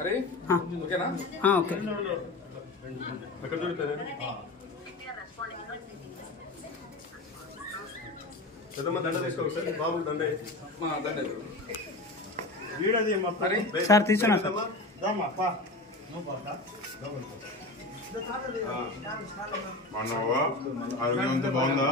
अरे ओकेना ओके దండ తీసుకోండి సార్ బాబు దండ సార్ తీసుకున్నా సార్ బాగున్నావా? ఆరోగ్యం అంతా బాగుందా?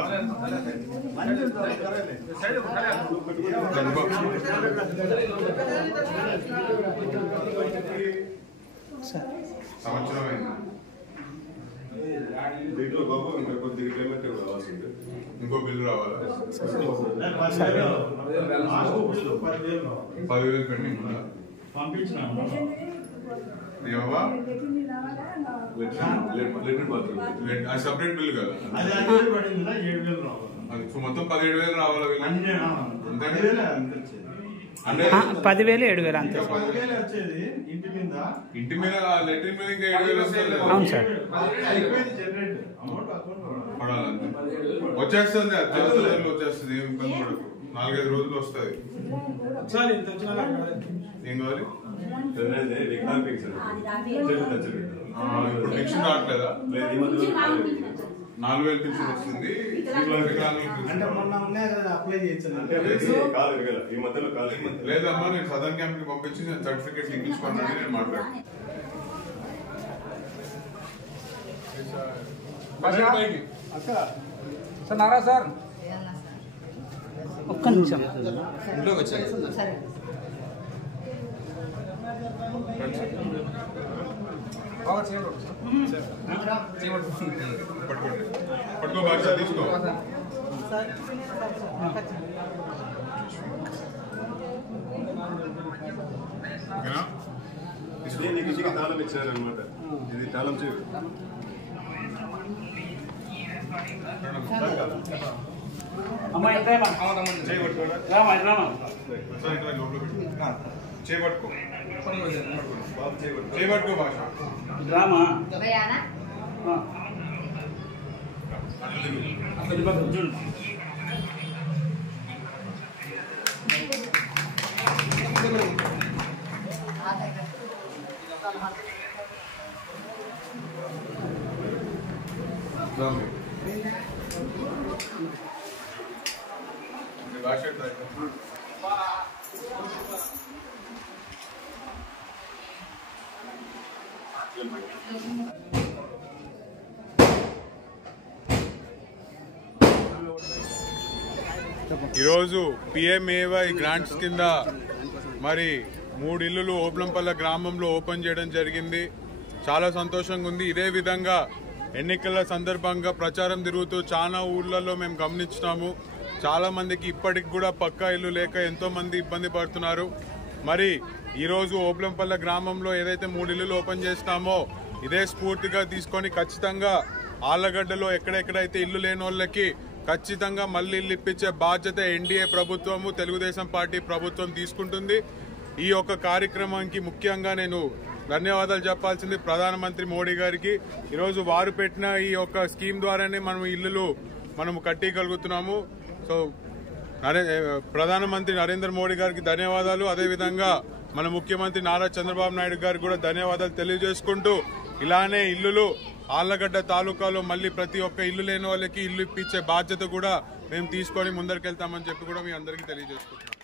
సంవత్సరం అయింది. దీంట్లో బాబు ఇంకా కొద్దిగా పేమెంట్ రావాల్సింది. ఇంకో బిల్లు రావాలా? 10,000 పెండింగ్ ఉందా? ఏమవా? సపరేట్ బిల్లు కదా మొత్తం 17,000 రావాలా? అంటే 10,000 7,000 అంతే ఇంటి మీద లెటర్ మీద ఇంకా 7,000 వస్తుంది. అవును సార్ పడాలంతే వచ్చేస్తుంది. వచ్చేస్తుంది. ఏం ఇబ్బంది పడకు. 4-5 రోజులు వస్తుంది. ఏం కావాలి? ఇప్పుడు పెన్షన్ రావట్లేదా? 4,000 పెన్షన్ వస్తుంది. లేదమ్మా నేను సదర్న్ క్యాంప్ కి పంపించి నేను సర్టిఫికేట్ ఇప్పించుకున్నాను. నేను మాట్లాడాను. సార్ నారా సార్ ఒక్క నిమిషం ఇంట్లోకి వచ్చాయి. పట్టుకో భాష తీసుకో. నీకు తాళం ఇచ్చారనమాట. ఇది తాళం చేయరు. చేపట్టుకో చేపట్టుకో భాష డ్రామా భాష ఈరోజు PMAY గ్రాంట్స్ కింద మరి 3 ఇల్లులు ఓబ్లంపల్ల గ్రామంలో ఓపెన్ చేయడం జరిగింది. చాలా సంతోషంగా ఉంది. ఇదే విధంగా ఎన్నికల సందర్భంగా ప్రచారం తిరుగుతూ చాలా ఊర్లలో మేము గమనించినాము. చాలా మందికి ఇప్పటికి కూడా పక్కా ఇల్లు లేక ఎంతో మంది ఇబ్బంది పడుతున్నారు. మరి ఈరోజు ఓబ్లంపల్ల గ్రామంలో ఏదైతే 3 ఇల్లులు ఓపెన్ చేస్తామో ఇదే స్ఫూర్తిగా తీసుకొని ఖచ్చితంగా ఆళ్లగడ్డలో ఎక్కడెక్కడైతే ఇల్లు లేని వాళ్ళకి ఖచ్చితంగా మళ్ళీ ఇల్లు ఇప్పించే బాధ్యత NDA ప్రభుత్వము తెలుగుదేశం పార్టీ ప్రభుత్వం తీసుకుంటుంది. ఈ యొక్క కార్యక్రమానికి ముఖ్యంగా నేను ధన్యవాదాలు చెప్పాల్సింది ప్రధానమంత్రి మోడీ గారికి. ఈరోజు వారు పెట్టిన ఈ యొక్క స్కీమ్ ద్వారానే మనం ఇల్లులు మనము కట్టగలుగుతున్నాము. సో ప్రధానమంత్రి నరేంద్ర మోడీ గారికి ధన్యవాదాలు. అదేవిధంగా మన ముఖ్యమంత్రి నారా చంద్రబాబు నాయుడు గారికి కూడా ధన్యవాదాలు తెలియజేసుకుంటూ ఇలానే ఇల్లులు ఆళ్లగడ్డ తాలూకాలో మళ్ళీ ప్రతి ఒక్క ఇల్లు లేని వాళ్ళకి ఇల్లు ఇప్పించే బాధ్యత కూడా మేము తీసుకొని ముందరికెళ్తామని చెప్పి కూడా మీ అందరికీ తెలియజేసుకుంటున్నాం.